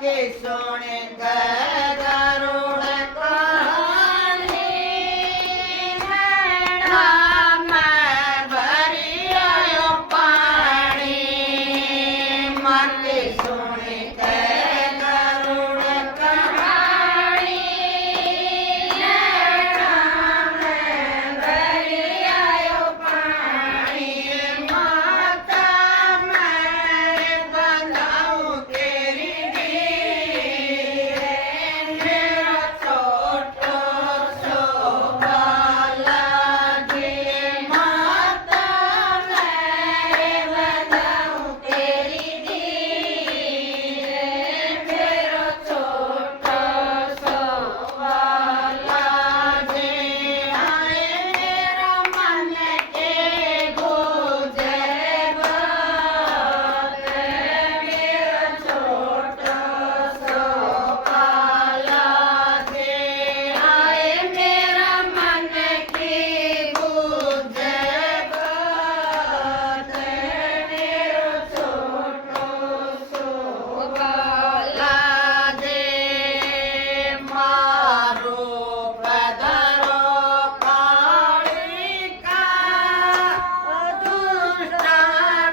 के सोने गरुड़ कहानी नैना में भरी आयो पानी माँ के सोने गरुड़ कहानी नैना में भरी आयो पानी माता मैं बनाऊं तेरी वीर मेरा छोटो सो बालाजी माता मैं बनाऊं तेरी वीर मेरा छोटो सो बालाजी आए मेरा मन के गुजर बात मेरा छोटो सो बालाजी आए मेरा मन की गुजर बात मेरा छोटो सो बालाजी मारो पधरो कालिका दुष्टा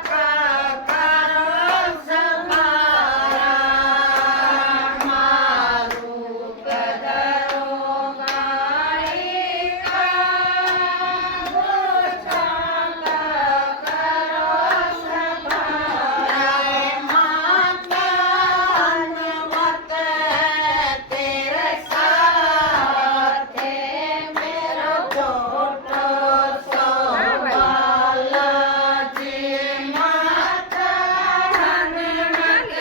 का करो संहारा मारो पधरो कालिका दुष्टा का करो संहारा माता हनुमत तेरे साथ मेरा छोटो सो बालाजी माता हनुमत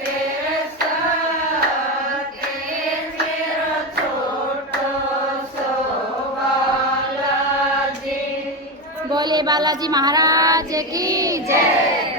तेरे साथ मेरा छोटो सो बालाजी। बोले बालाजी महाराज की जय।